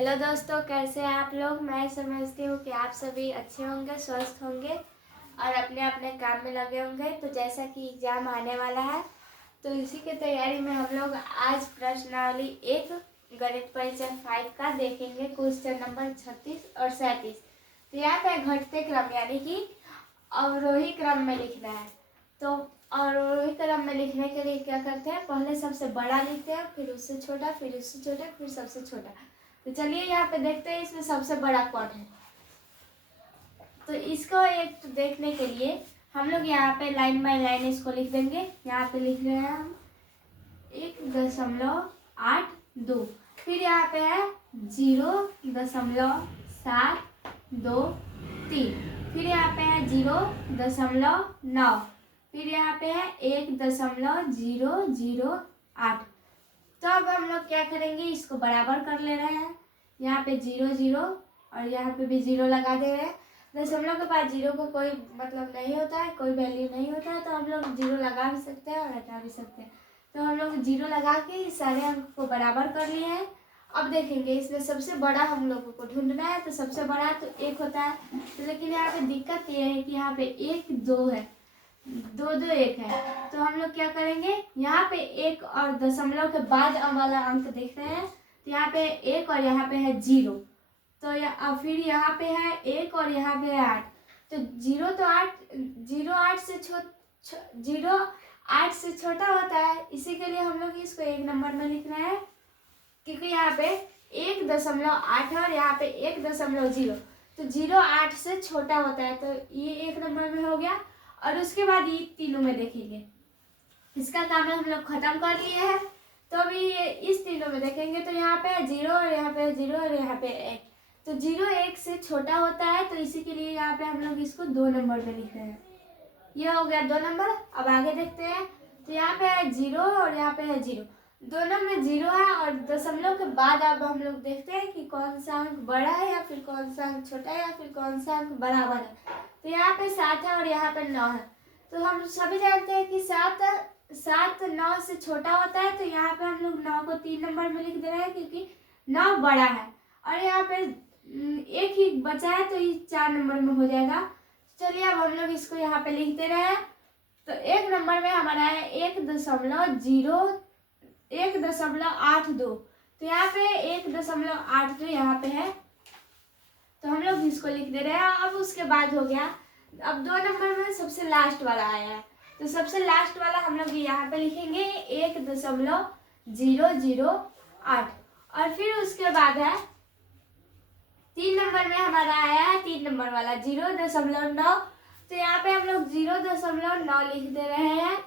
Hello दोस्तों, कैसे हैं आप लोग। मैं समझती हूँ कि आप सभी अच्छे होंगे, स्वस्थ होंगे और अपने अपने काम में लगे होंगे। तो जैसा कि एग्ज़ाम आने वाला है तो इसी की तैयारी में हम लोग आज प्रश्नावली 1 गणित परिचय 5 का देखेंगे। क्वेश्चन नंबर 36 और 37। तो यहाँ पे घटते क्रम यानी कि अवरोही क्रम में लिखना है। तो अवरोही क्रम में लिखने के लिए क्या करते हैं, पहले सबसे बड़ा लिखते हैं, फिर उससे छोटा, फिर उससे छोटा, फिर सबसे छोटा। तो चलिए यहाँ पे देखते हैं इसमें सबसे बड़ा कौन है। तो इसको एक देखने के लिए हम लोग यहाँ पे लाइन बाय लाइन इसको लिख देंगे। यहाँ पे लिख रहे हैं हम 1.82। फिर यहाँ पे है 0.723। फिर यहाँ पे है 0.9। फिर यहाँ पे है 1.008। तो अब हम लोग क्या करेंगे, इसको बराबर कर ले रहे हैं। यहाँ पे 0 0 और यहाँ पे भी 0 लगा दे रहे हैं। दशमलव के बाद 0 को कोई मतलब नहीं होता है, कोई वैल्यू नहीं होता है, तो हम लोग 0 लगा भी सकते हैं और हटा भी सकते हैं। तो हम लोग 0 लगा के इस सारे अंक को बराबर कर लिए हैं। अब देखेंगे इसमें सबसे बड़ा हम लोगों को ढूंढना है। तो सबसे बड़ा तो 1 होता है, तो लेकिन यहाँ पे दिक्कत ये है कि यहाँ पे 1 2 है, 2 2 1 है। तो हम लोग क्या करेंगे, यहाँ पे 1 और दशमलव के बाद वाला अंक देख रहे हैं। तो यहाँ पे 1 और यहाँ पे है 0। तो फिर यहाँ पे है 1 और यहाँ पे है 8। तो 0 तो 8 0 8 से 0 8 से छोटा होता है। इसी के लिए हम लोग इसको 1 नंबर में लिख रहे हैं, क्योंकि यहाँ पे 1.8 है और यहाँ पे 1.0। तो 0 8 से छोटा होता है, तो ये 1 नंबर में हो गया। और उसके बाद ये तीनों में देखेंगे, इसका काम हम लोग खत्म कर लिए हैं। तो अभी इस तीनों में देखेंगे, तो यहाँ पे 0 और यहाँ पे 0 और यहाँ पे 1। तो 0 1 से छोटा होता है, तो इसी के लिए यहाँ पे हम लोग इसको 2 नंबर में लिख रहे हैं। ये हो गया 2 नंबर। अब आगे देखते हैं। तो यहाँ पे है 0 और यहाँ पे है 0, दोनों में 0 है। और दशमलव के बाद अब हम लोग देखते हैं कि कौन सा अंक बड़ा है या फिर कौन सा अंक छोटा है या फिर कौन सा अंक बराबर है। तो यहाँ पे 7 है और यहाँ पे 9 है। तो हम सभी जानते हैं कि 7 9 से छोटा होता है। तो यहाँ पे हम लोग 9 को 3 नंबर में लिख दे रहे हैं, क्योंकि 9 बड़ा है। और यहाँ पे 1 ही बचा है, तो ये 4 नंबर में हो जाएगा। चलिए अब हम लोग इसको यहाँ पे लिख दे रहे हैं। तो 1 नंबर में हमारा है 1.82। तो यहाँ पे 1.82 यहाँ पे है, तो हम लोग इसको लिख दे रहे हैं। अब उसके बाद हो गया, अब 2 नंबर में सबसे लास्ट वाला आया है। तो सबसे लास्ट वाला हम लोग यहाँ पे लिखेंगे 1.008। और फिर उसके बाद है 3 नंबर में हमारा आया है 3 नंबर वाला 0.9। तो यहाँ पे हम लोग 0.9 लिख दे रहे हैं।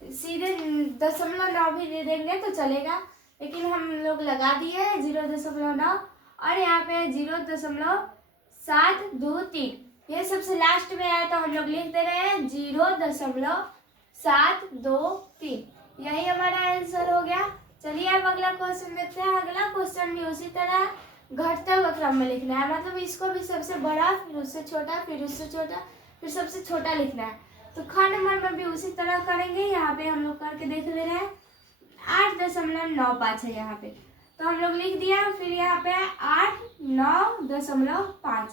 सीधे 0.9 भी दे देंगे तो चलेगा, लेकिन हम लोग लगा दिए हैं 0.9। और यहाँ पे 0.723, ये सबसे लास्ट में आया, तो हम लोग लिख दे रहे हैं 0.723। यही हमारा आंसर हो गया। चलिए अब अगला क्वेश्चन देखते हैं। अगला क्वेश्चन भी उसी तरह घटते हुए क्रम में लिखना है, मतलब इसको भी सबसे बड़ा, फिर उससे छोटा, फिर उससे छोटा, फिर सबसे छोटा लिखना है। तो ख नंबर में भी उसी तरह करेंगे। यहाँ पे हम लोग करके देख ले रहे हैं 8.95 है यहाँ पे, तो हम लोग लिख दिया। फिर यहाँ पे 8.9.5।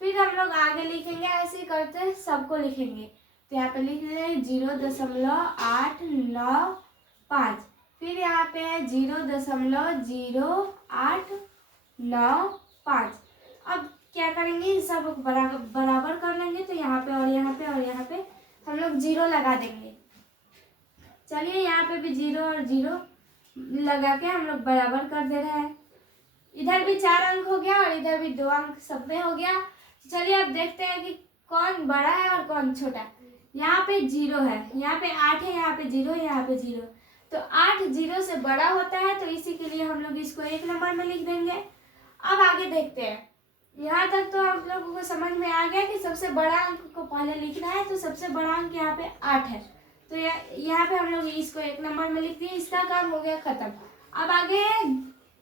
फिर हम लोग आगे लिखेंगे, ऐसे ही करते सबको लिखेंगे। तो यहाँ पे लिख रहे हैं 0.895। फिर यहाँ पे है 0.0895। अब क्या करेंगे, सब बराबर कर लेंगे। तो यहाँ पे और यहाँ पे और यहाँ पे हम लोग 0 लगा देंगे। चलिए यहाँ पे भी 0 और 0 लगा के हम लोग बराबर कर दे रहे हैं। इधर भी 4 अंक हो गया और इधर भी 2 अंक सब में हो गया। चलिए अब देखते हैं कि कौन बड़ा है और कौन छोटा। यहाँ पे 0 है, यहाँ पे 8 है, यहाँ पे 0 है, यहाँ पे 0। तो 8 0 से बड़ा होता है, तो इसी के लिए हम लोग इसको 1 नंबर में लिख देंगे। अब आगे देखते हैं। यहाँ तक तो आप लोगों को समझ में आ गया कि सबसे बड़ा अंक को पहले लिखना है। तो सबसे बड़ा अंक यहाँ पे 8 है, तो यहाँ पे हम लोग इसको 1 नंबर में लिख दिए। इसका काम हो गया खत्म। अब आगे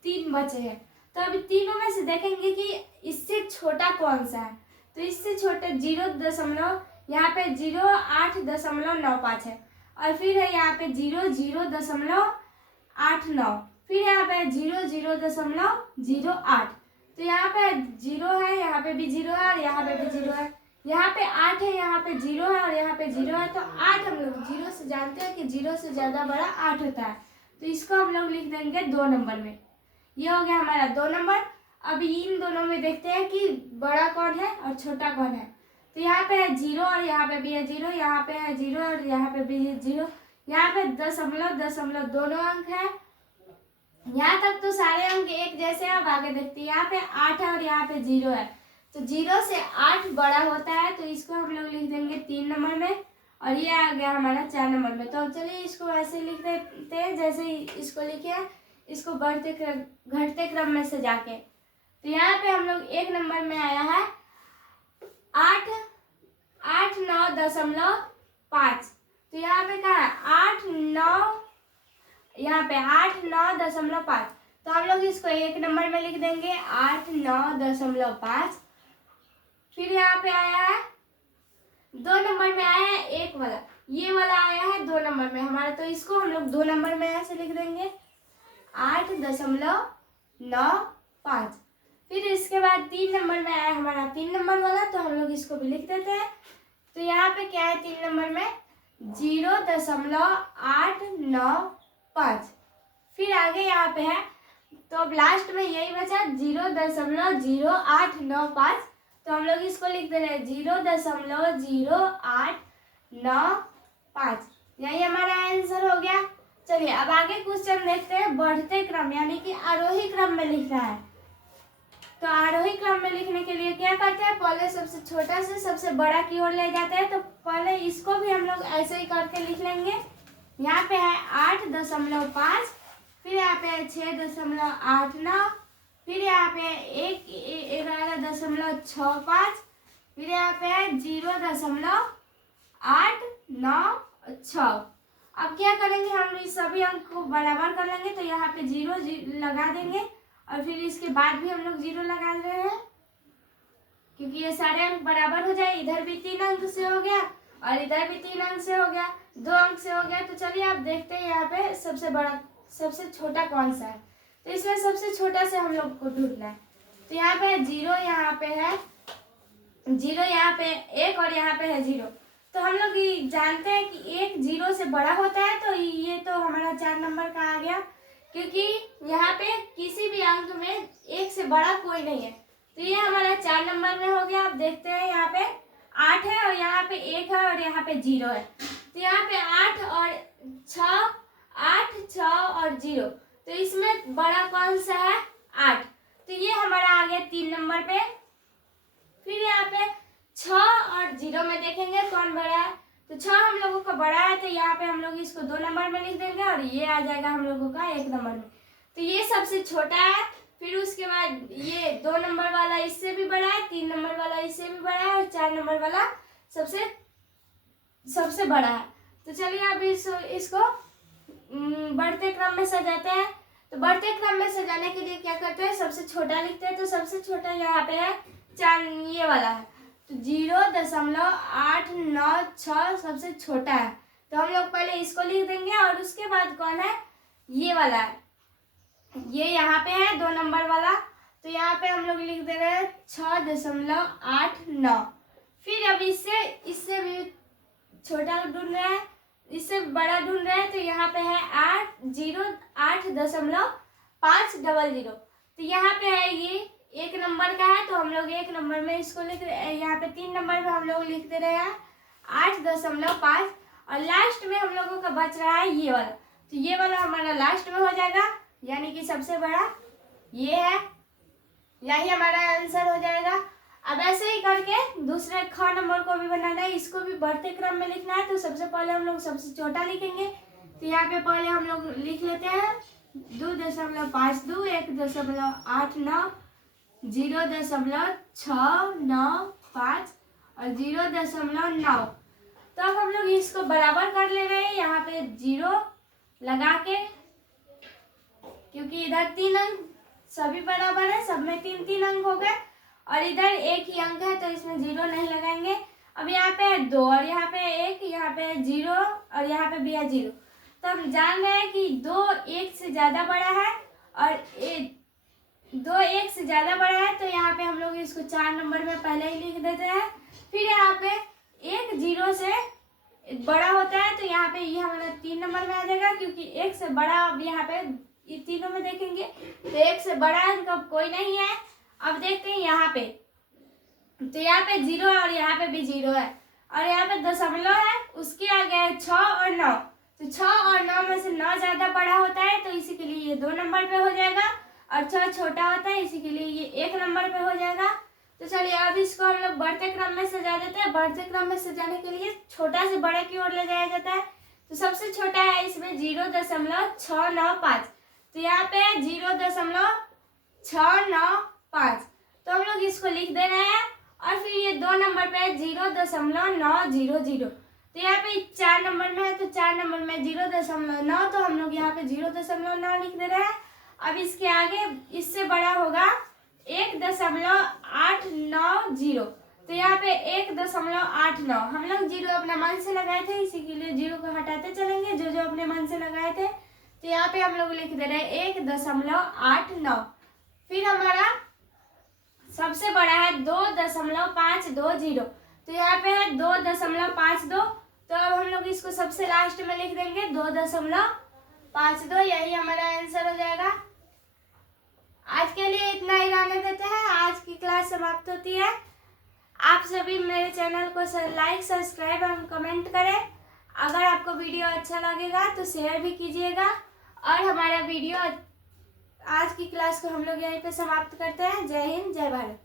3 बचे हैं, तो अभी तीनों में से देखेंगे कि इससे छोटा कौन सा है। तो इससे छोटा 0. यहाँ पे 0.895 है, और फिर है यहाँ पे 0.089। फिर यहाँ पे 0.008। तो यहाँ पे 0 है, यहाँ पे भी 0 है और यहाँ पे भी 0 है। यहाँ पे 8 है, यहाँ पे 0 है और यहाँ पे 0 है। तो 8 हम लोग 0 से जानते हैं कि 0 से ज़्यादा बड़ा 8 होता है। तो इसको हम लोग लिख देंगे 2 नंबर में। ये हो गया हमारा 2 नंबर। अब इन दोनों में देखते हैं कि बड़ा कौन है और छोटा कौन है। तो यहाँ पे है 0 और यहाँ पे भी है 0, यहाँ पे है 0 और यहाँ पे भी है 0। यहाँ पे दशमलव दोनों अंक है। यहाँ तक तो सारे अंक एक जैसे हैं। अब आगे देखते हैं, यहाँ पे 8 है और यहाँ पे 0 है। तो 0 से 8 बड़ा होता है, तो इसको हम लोग लिख देंगे 3 नंबर में और ये आ गया हमारा 4 नंबर में। तो चलिए इसको ऐसे लिख देते हैं जैसे इसको लिखे हैं, इसको घटते क्रम में से जाके। तो यहाँ पे हम लोग 1 नंबर में आया है 8,9.5। तो यहाँ पे क्या है 8 9, यहाँ पे 8,9.5। तो हम लोग इसको 1 नंबर में लिख देंगे 8,9.5। फिर यहाँ पे आया है 2 नंबर में आया है 1 वाला, ये वाला आया है 2 नंबर में हमारा। तो इसको हम लोग 2 नंबर में ऐसे लिख देंगे 8.95। फिर इसके बाद 3 नंबर में आया हमारा 3 नंबर वाला, तो हम लोग इसको भी लिख देते हैं। तो यहाँ पे क्या है 3 नंबर में 0.895। फिर आगे यहाँ पे है, तो अब लास्ट में यही बचा 0.0895। तो हम लोग इसको लिख दे रहे हैं 0.0895। यही हमारा आंसर हो गया। चलिए अब आगे क्वेश्चन देखते हैं। बढ़ते क्रम यानी कि आरोही क्रम में लिखना है। तो आरोही क्रम में लिखने के लिए क्या करते हैं, पहले सबसे छोटा से सबसे बड़ा की ओर ले जाते हैं। तो पहले इसको भी हम लोग ऐसे ही करके लिख लेंगे। यहाँ पे है 8.5, फिर यहाँ पे है 6.89, फिर यहाँ पे 11.65, फिर यहाँ पे है 0.896। अब क्या करेंगे, हम इस सभी अंक को बराबर कर लेंगे। तो यहाँ पे 0 लगा देंगे और फिर इसके बाद भी हम लोग 0 लगा रहे हैं, क्योंकि ये सारे अंक बराबर हो जाए। इधर भी 3 अंक से हो गया और इधर भी 3 अंक से हो गया, 2 अंक से हो गया। तो चलिए आप देखते हैं यहाँ पे सबसे बड़ा सबसे छोटा कौन सा है। तो इसमें सबसे छोटा से हम लोग को ढूंढना है। तो यहाँ पे 0, यहाँ पे है 0, यहाँ पे 1 और यहाँ पे है 0। तो हम लोग जानते हैं कि 1 0 से बड़ा होता है। तो ये तो हमारा 4 नंबर का आ गया, क्योंकि यहाँ पे किसी भी अंक में 1 से बड़ा कोई नहीं है। तो ये हमारा 4 नंबर में हो गया। अब देखते हैं, यहाँ पे 8 है और यहाँ पे 1 है और यहाँ पे 0 है। तो यहाँ पे 8 और 6, 8 6 और 0। तो इसमें बड़ा कौन सा है 8। तो ये हमारा आ गया 3 नंबर पे। फिर यहाँ पे 6 और 0 में देखेंगे कौन बड़ा है। तो 6 हम लोगों का बड़ा है, तो यहाँ पे हम लोग इसको 2 नंबर में लिख देंगे और ये आ जाएगा हम लोगों का 1 नंबर में। तो ये सबसे छोटा है। फिर उसके बाद ये 2 नंबर वाला इससे भी बड़ा है, 3 नंबर वाला इससे भी बड़ा है और 4 नंबर वाला सबसे बड़ा है। तो चलिए अब इसको बढ़ते क्रम में सजाते हैं। तो बढ़ते क्रम में सजाने के लिए क्या करते हैं, सबसे छोटा लिखते हैं। तो सबसे छोटा यहाँ पे है 4, ये वाला है। तो 0.896 सबसे छोटा है। तो हम लोग पहले इसको लिख देंगे और उसके बाद कौन है, ये वाला है, ये यहाँ पे है 2 नंबर वाला। तो यहाँ पे हम लोग लिख दे रहे हैं 6.89। फिर अब इससे भी छोटा ढूंढ रहे हैं, इससे बड़ा ढूंढ रहे हैं। तो यहाँ पे है 8.500। तो यहाँ पे है ये 1 नंबर का है। तो हम लोग 1 नंबर में इसको लिख रहे हैं। यहाँ पे 3 नंबर में हम लोग लिख दे रहे हैं 8.5 और लास्ट में हम लोगों का बच रहा है ये वाला। तो ये वाला हमारा लास्ट में हो जाएगा, यानी कि सबसे बड़ा ये है। यही हमारा आंसर हो जाएगा। अब ऐसे ही करके दूसरे ख नंबर को भी बनाना है, इसको भी बढ़ते क्रम में लिखना है। तो सबसे पहले हम लोग सबसे छोटा लिखेंगे। तो यहाँ पे पहले हम लोग लिख लेते हैं 2.52, 1.89, 0.695 और 0.9। तो अब हम लोग इसको बराबर कर ले रहे हैं यहाँ पे 0 लगा के, क्योंकि इधर 3 अंक सभी बराबर है, सब में 3 अंक हो गए और इधर 1 ही अंक है। तो इसमें 0 नहीं लगाएंगे। अब यहाँ पे है 2 और यहाँ पे 1, यहाँ पे 0 और यहाँ पे भी है 0। तो हम जान रहे हैं कि 2 1 से ज़्यादा बड़ा है और दो एक से ज़्यादा बड़ा है तो यहाँ पे हम लोग इसको 4 नंबर में पहले ही लिख देते हैं। फिर यहाँ पे एक 0 से बड़ा होता है तो यहाँ पे ये हमारा 3 नंबर में आ जाएगा, क्योंकि एक से बड़ा अब यहाँ पे ये तीनों में देखेंगे तो एक से बड़ा इनका कोई नहीं है। अब देखते हैं यहाँ पे, तो यहाँ पे 0 है और यहाँ पे भी 0 है और यहाँ पे दशमलव है, उसके आगे है 6 और 9। तो 6 और 9 में से 9 ज़्यादा बड़ा होता है तो इसी के लिए ये 2 नंबर पे हो जाएगा और 6 छोटा होता है इसी के लिए ये 1 नंबर पे हो जाएगा। तो चलिए अब इसको हम लोग बढ़ते क्रम में सजा देते हैं। बढ़ते क्रम में सजाने के लिए छोटा से बड़े की ओर ले जाया जाता है। तो सबसे छोटा है इसमें 0.695, तो यहाँ पे है 0.695, तो हम लोग इसको लिख दे रहे हैं। और फिर ये 2 नंबर पे है 0.900, तो यहाँ पे 4 नंबर में है तो 4 नंबर में 0.9, तो हम लोग यहाँ पे 0.9 लिख दे रहे हैं। अब इसके आगे इससे बड़ा होगा 1.890, तो यहाँ पे 1.89। हम लोग 0 अपने मन से लगाए थे इसी के लिए 0 को हटाते चलेंगे जो जो अपने मन से लगाए थे। तो यहाँ पे हम लोग लिख दे रहे हैं 1.89। फिर हमारा सबसे बड़ा है 2.520, तो यहाँ पे है 2.52, तो अब हम लोग इसको सबसे लास्ट में लिख देंगे 2.52, यही हमारा आंसर हो जाएगा। आज के लिए इतना ही रहने देते हैं, आज की क्लास समाप्त होती है। आप सभी मेरे चैनल को लाइक, सब्सक्राइब और कमेंट करें। अगर आपको वीडियो अच्छा लगेगा तो शेयर भी कीजिएगा। और हमारा वीडियो आज की क्लास को हम लोग यहीं पे समाप्त करते हैं। जय हिंद, जय भारत।